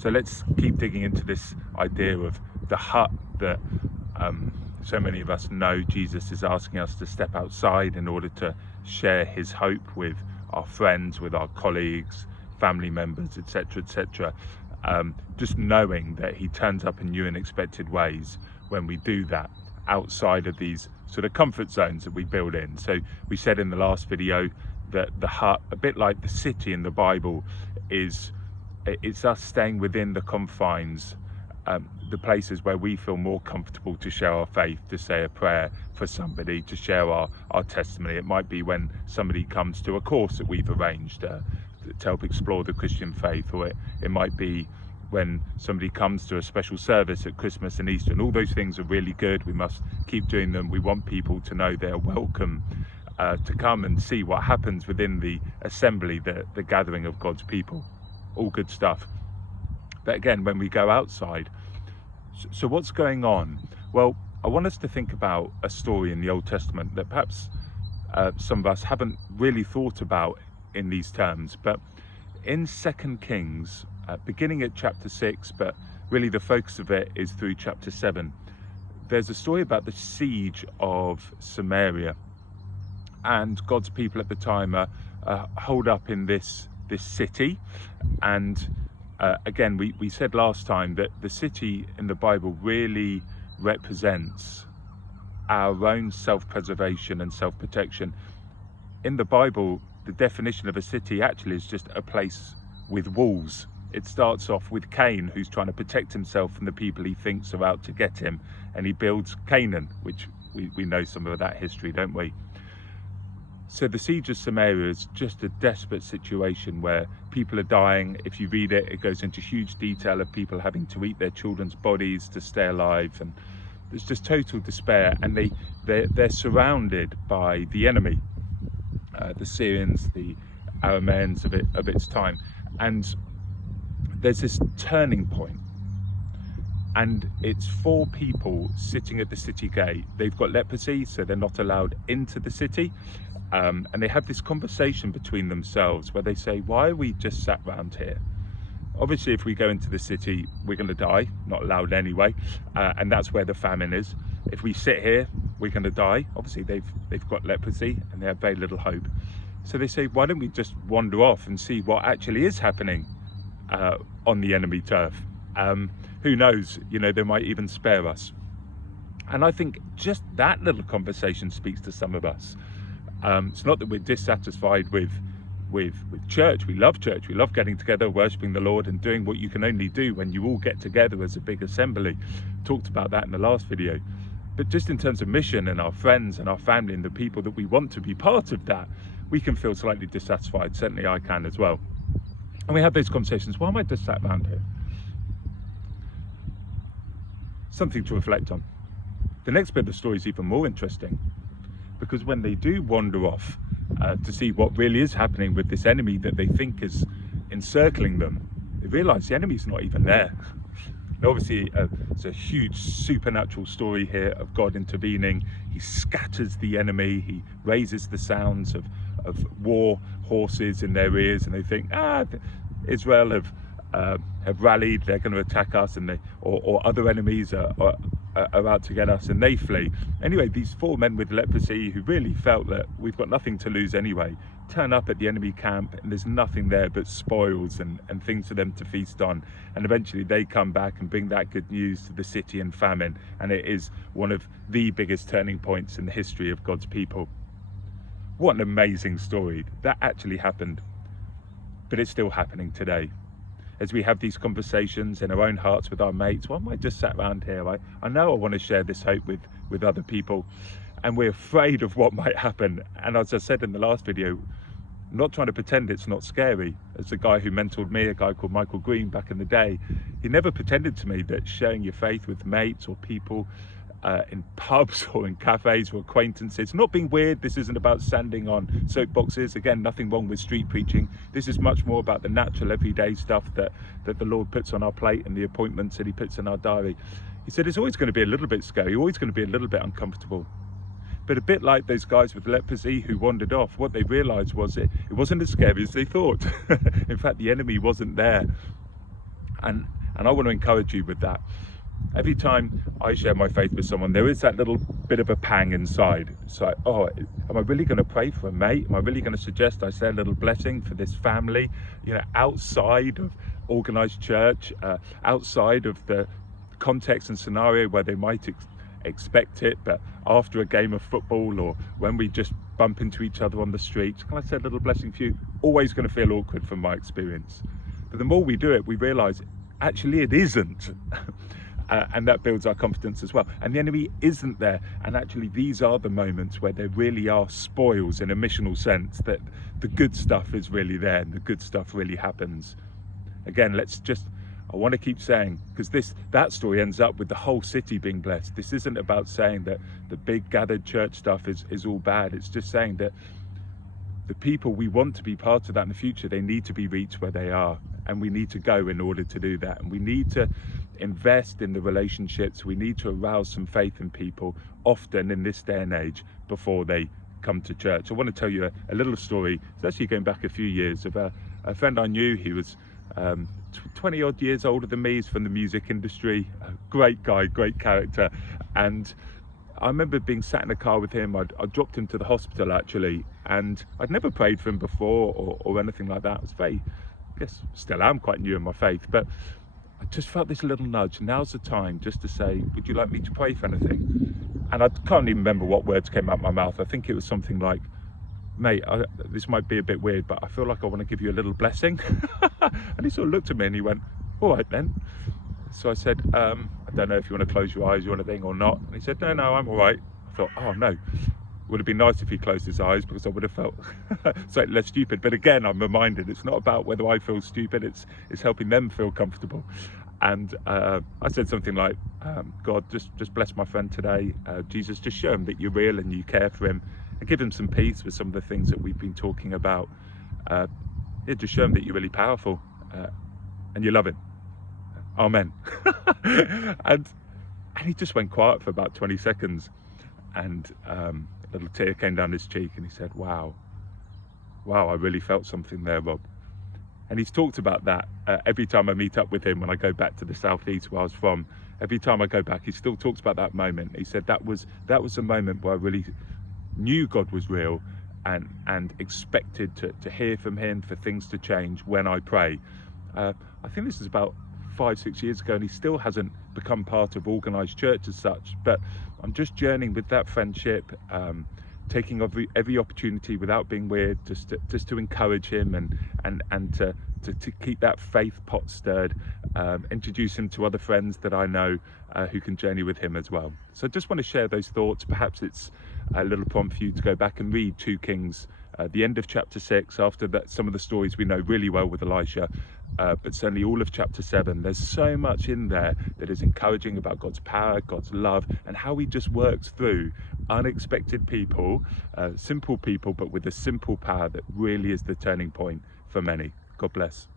So let's keep digging into this idea of the hut that so many of us know Jesus is asking us to step outside in order to share his hope with our friends, with our colleagues, family members, etc., etc. Just knowing that he turns up in new and unexpected ways when we do that, outside of these sort of comfort zones that we build in. So we said in the last video that the hut, a bit like the city in the Bible, it's us staying within the confines, the places where we feel more comfortable to share our faith, to say a prayer for somebody, to share our testimony. It might be when somebody comes to a course that we've arranged to help explore the Christian faith, or it might be when somebody comes to a special service at Christmas and Easter, and all those things are really good. We must keep doing them. We want people to know they're welcome to come and see what happens within the assembly, the gathering of God's people. All good stuff. But again, when we go outside, so what's going on? Well, I want us to think about a story in the Old Testament that perhaps some of us haven't really thought about in these terms, but in 2 Kings, beginning at chapter 6, but really the focus of it is through chapter 7, there's a story about the siege of Samaria, and God's people at the time are holed up in this city. And again, we said last time that the city in the Bible really represents our own self-preservation and self-protection. In the Bible, the definition of a city actually is just a place with walls. It starts off with Cain, who's trying to protect himself from the people he thinks are out to get him, and he builds Canaan, which we know some of that history, don't we? So the siege of Samaria is just a desperate situation where people are dying. If you read it, it goes into huge detail of people having to eat their children's bodies to stay alive, and there's just total despair. And they're surrounded by the enemy, the Syrians, the Arameans of its time. And there's this turning point, and it's 4 people sitting at the city gate. They've got leprosy, so they're not allowed into the city. And they have this conversation between themselves where they say, why are we just sat round here? Obviously, if we go into the city, we're going to die, not allowed anyway. And that's where the famine is. If we sit here, we're going to die. Obviously, they've got leprosy and they have very little hope. So they say, why don't we just wander off and see what actually is happening on the enemy turf? Who knows, they might even spare us. And I think just that little conversation speaks to some of us. It's not that we're dissatisfied with church. We love church. We love getting together, worshipping the Lord, and doing what you can only do when you all get together as a big assembly. Talked about that in the last video. But just in terms of mission and our friends and our family and the people that we want to be part of that, we can feel slightly dissatisfied. Certainly I can as well. And we have those conversations. Why am I just sat around here? Something to reflect on. The next bit of the story is even more interesting, because when they do wander off to see what really is happening with this enemy that they think is encircling them, they realise the enemy's not even there. And obviously, it's a huge supernatural story here of God intervening. He scatters the enemy. He raises the sounds of war horses in their ears, and they think, Israel have rallied. They're going to attack us, and or other enemies are out to get us, and they flee. Anyway, these 4 men with leprosy, who really felt that we've got nothing to lose anyway, turn up at the enemy camp, and there's nothing there but spoils and things for them to feast on. And eventually they come back and bring that good news to the city in famine, and it is one of the biggest turning points in the history of God's people. What an amazing story. That actually happened, but it's still happening today. As we have these conversations in our own hearts with our mates, why am I just sat around here? I know I want to share this hope with other people, and we're afraid of what might happen. And as I said in the last video, I'm not trying to pretend it's not scary. As the guy who mentored me, a guy called Michael Green back in the day, he never pretended to me that sharing your faith with mates or people in pubs or in cafes or acquaintances, not being weird. This isn't about standing on soapboxes. Again, nothing wrong with street preaching. This is much more about the natural everyday stuff that the Lord puts on our plate and the appointments that he puts in our diary. He said it's always going to be a little bit scary, always going to be a little bit uncomfortable. But a bit like those guys with leprosy who wandered off, what they realized was it wasn't as scary as they thought. In fact, the enemy wasn't there. And I want to encourage you with that. Every time I share my faith with someone, there is that little bit of a pang inside. It's like, oh, am I really going to pray for a mate? Am I really going to suggest I say a little blessing for this family, outside of organised church, outside of the context and scenario where they might expect it, but after a game of football or when we just bump into each other on the street, can I say a little blessing for you? Always going to feel awkward from my experience. But the more we do it, we realise actually it isn't. And that builds our confidence as well. And the enemy isn't there. And actually these are the moments where there really are spoils in a missional sense, that the good stuff is really there and the good stuff really happens. Again, I want to keep saying, because that story ends up with the whole city being blessed. This isn't about saying that the big gathered church stuff is all bad. It's just saying that the people we want to be part of that in the future, they need to be reached where they are. And we need to go in order to do that. And we need to invest in the relationships. We need to arouse some faith in people, often in this day and age, before they come to church. I want to tell you a little story. It's actually going back a few years of a friend I knew. He was 20 odd years older than me. He's from the music industry. A great guy, great character. And I remember being sat in a car with him. I dropped him to the hospital actually, and I'd never prayed for him before or anything like that. I was very, I guess still am quite new in my faith, but I just felt this little nudge. Now's the time just to say, would you like me to pray for anything? And I can't even remember what words came out of my mouth. I think it was something like, mate, this might be a bit weird, but I feel like I want to give you a little blessing. And he sort of looked at me and he went, all right then. So I said, I don't know if you want to close your eyes or anything or not. And he said, no, I'm all right. I thought, oh no. Would have been nice if he closed his eyes, because I would have felt slightly less stupid. But again, I'm reminded it's not about whether I feel stupid, it's helping them feel comfortable. And I said something like, God, just bless my friend today. Jesus, just show him that you're real and you care for him, and give him some peace with some of the things that we've been talking about. Just show him that you're really powerful and you love him. Amen. and he just went quiet for about 20 seconds, and a little tear came down his cheek, and he said, wow, I really felt something there, Rob. And he's talked about that every time I meet up with him when I go back to the southeast where I was from. Every time I go back, he still talks about that moment. He said that was a moment where I really knew God was real and expected to hear from him, for things to change when I pray. I think this is about 5-6 years ago, and he still hasn't become part of organised church as such, but I'm just journeying with that friendship, taking every opportunity without being weird, just to encourage him and to keep that faith pot stirred, introduce him to other friends that I know who can journey with him as well. So I just want to share those thoughts. Perhaps it's a little prompt for you to go back and read 2 Kings, the end of chapter 6, after that, some of the stories we know really well with Elisha, but certainly all of chapter 7. There's so much in there that is encouraging about God's power, God's love, and how he just works through unexpected people, simple people, but with a simple power that really is the turning point for many. God bless.